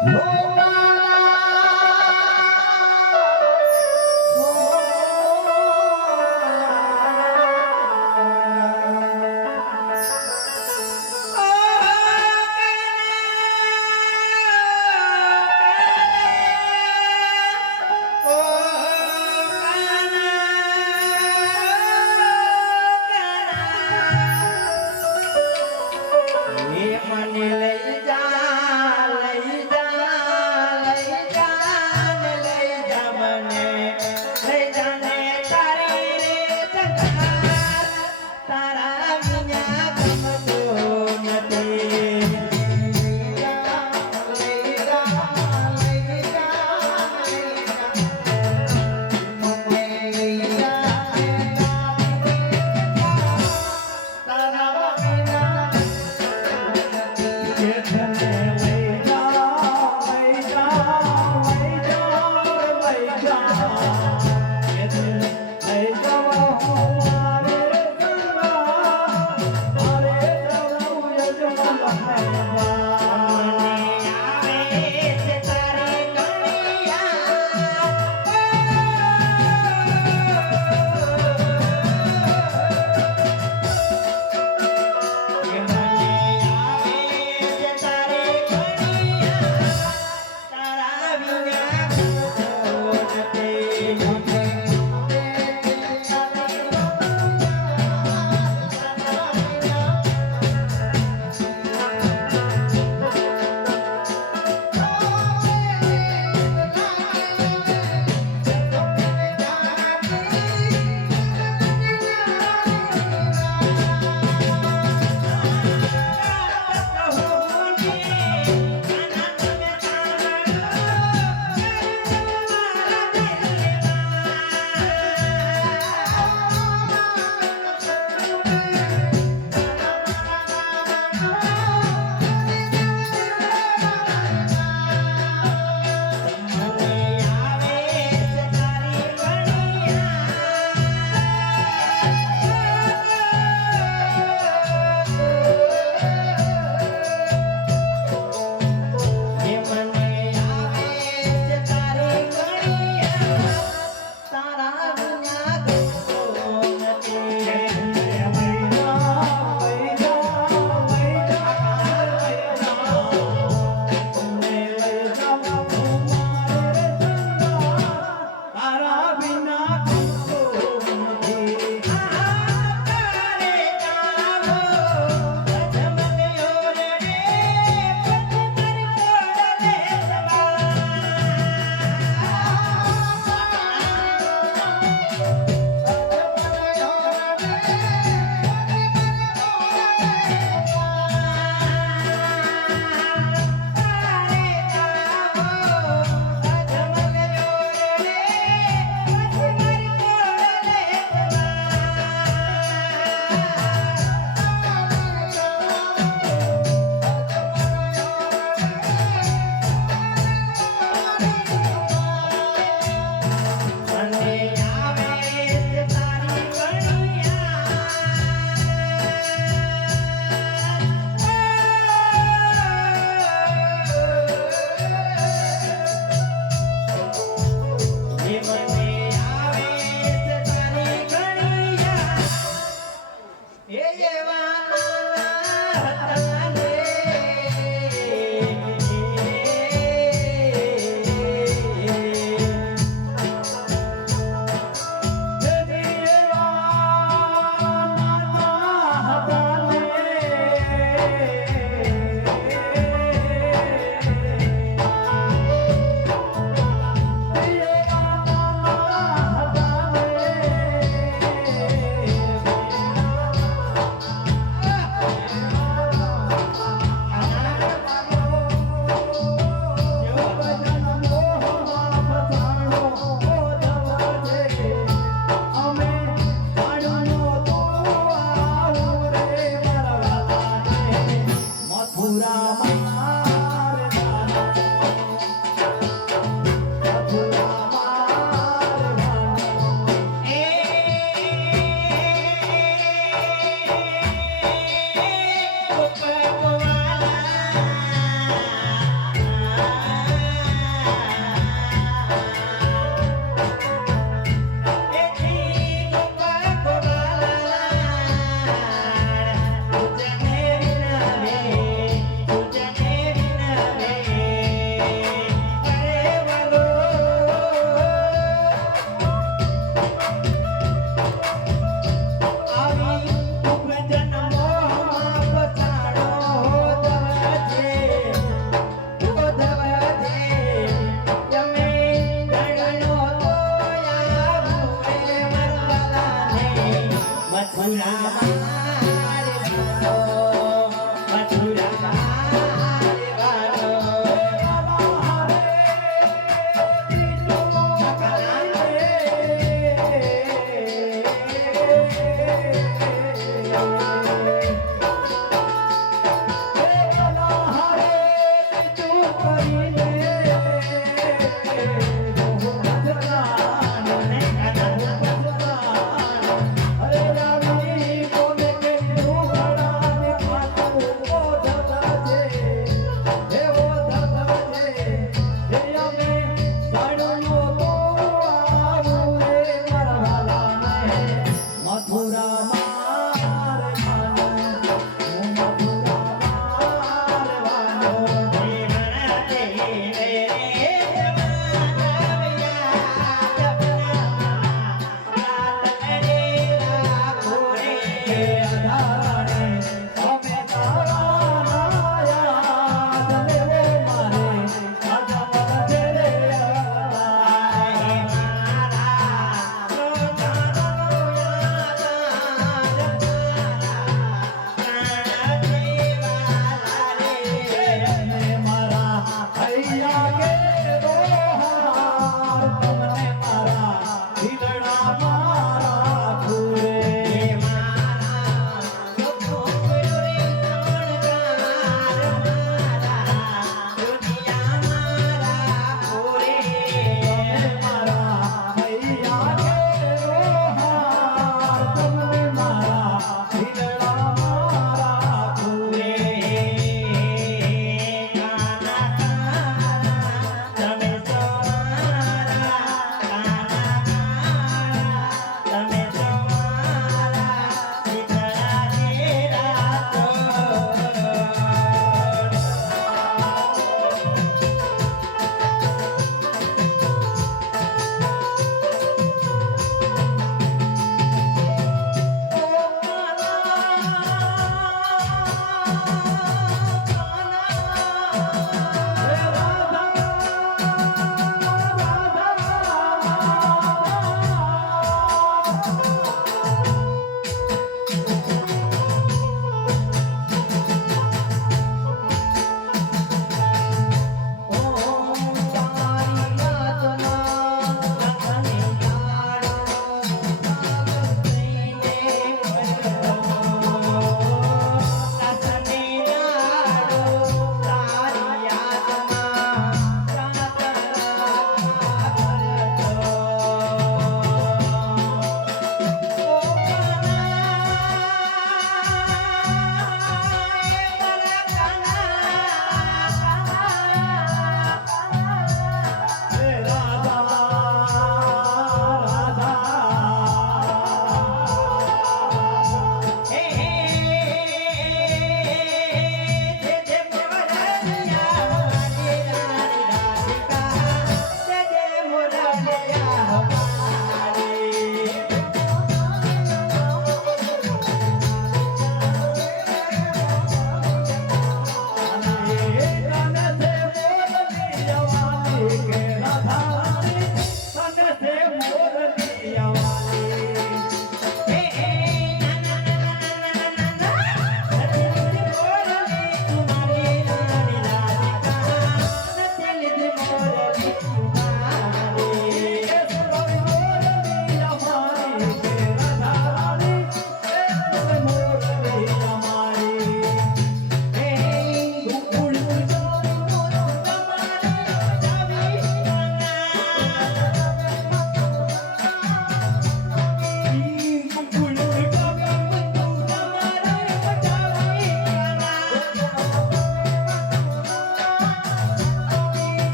Yeah.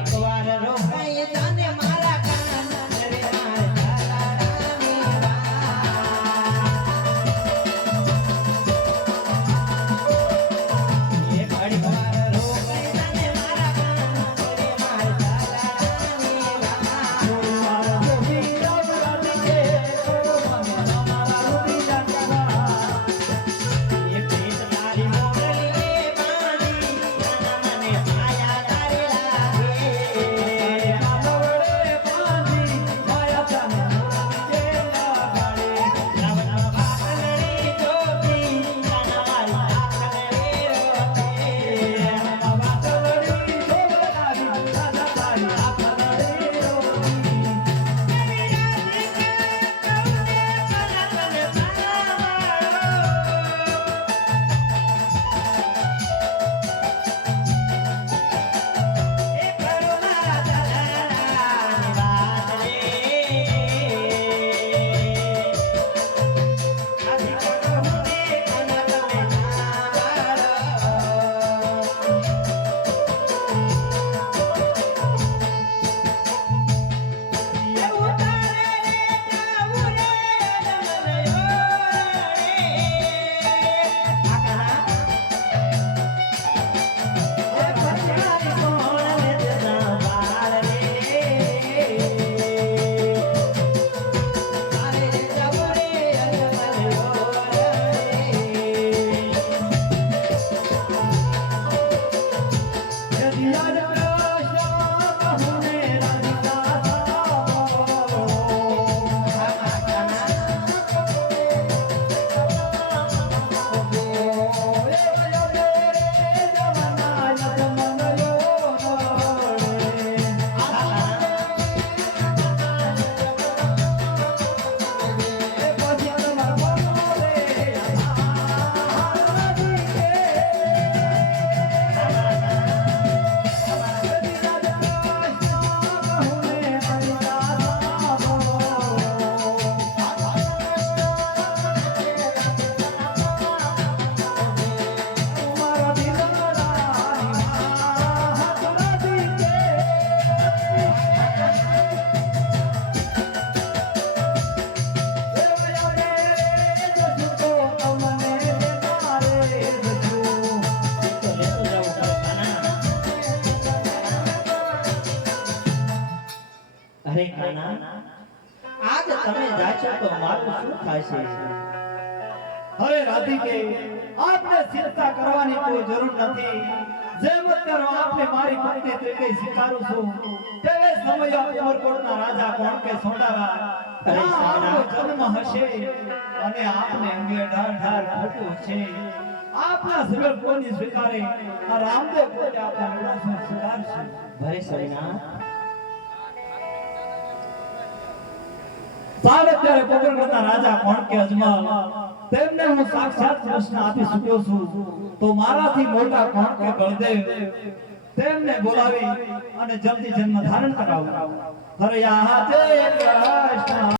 ઘડીક વાર રોકાય તને અરે કાના આજ તમે જાચો તો મારું શું થશે અરે રાધિકે આપને ચિંતા કરવાની કોઈ જરૂર નથી. જેમ અત્યારે આપને મારી પત્ની તરીકે સ્વીકારું છું તેવે સમય અમરકોટના રાજા કોણ કે સોંડાવા અરે આપનો જન્મ હશે અને આપને અંગે ઢાળ ઢાળ ખોટું છે આપના સગળ કોની સ્વીકારે આ રામદેવ પોતે આપના વિલાસને સ્વીકારશે. ભરે સવિના સાલ અત્યારે કરતા રાજા કોણ કે અજમલ તેમને હું સાક્ષાત કૃષ્ણ આપી ચૂક્યો છું. તો મારાથી મોટા કોણ કે બળદેવ, તેમને બોલાવી અને જલ્દી જન્મ ધારણ કરાવું. હરે તે કૃષ્ણ